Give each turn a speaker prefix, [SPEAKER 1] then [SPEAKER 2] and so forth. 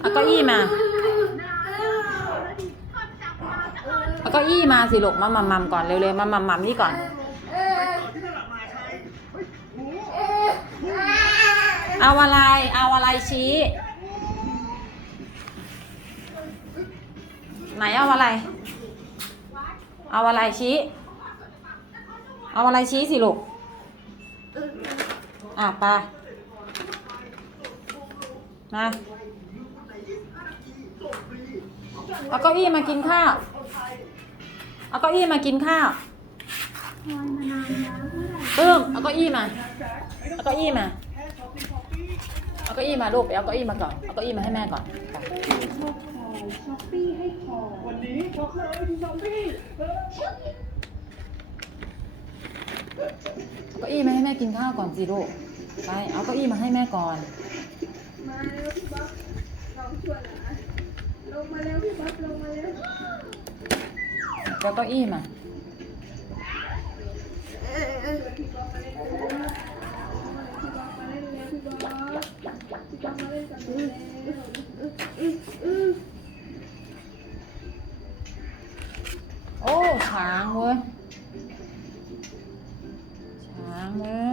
[SPEAKER 1] เอาเก้าอี้มา เอาเก้าอี้มาสิลูกมามัมมัมก่อนเร็วๆมามัมมัมนี่ก่อน เอาอะไรเอาอะไรชี้ ไหนเอาอะไร เอาอะไรชี้ เอาอะไรชี้สิลูก อะไป มาเอาเก้าอี้มากินข้าวเอาเก้าอี้มากินข้าวปึ้มเอาเก้าอี้มาเอาเก้าอี้มาเอาเก้าอี้มาลูกไปเอาเก้าอี้มาก่อนเอาเก้าอี้มาให้แม่ก่อนไป
[SPEAKER 2] ช้อปปี้ให้พอวันนี้ช็อปเลยที่ช้อปปี้
[SPEAKER 1] เอาเก้าอี้มาให้แม่กินข้าวก่อนสิลูกไปเอาเก้าอี้มาให้แม่ก่อน
[SPEAKER 2] ก็วพี่อลงชานลงวพี่บ๊อบลงมาแล้ว
[SPEAKER 1] มา
[SPEAKER 2] พี่บ๊อบล่มาแล้วพี่บ๊อบพี่าเล่นกับหนูโอ้ช้างเว้
[SPEAKER 1] ยช้างเว้ย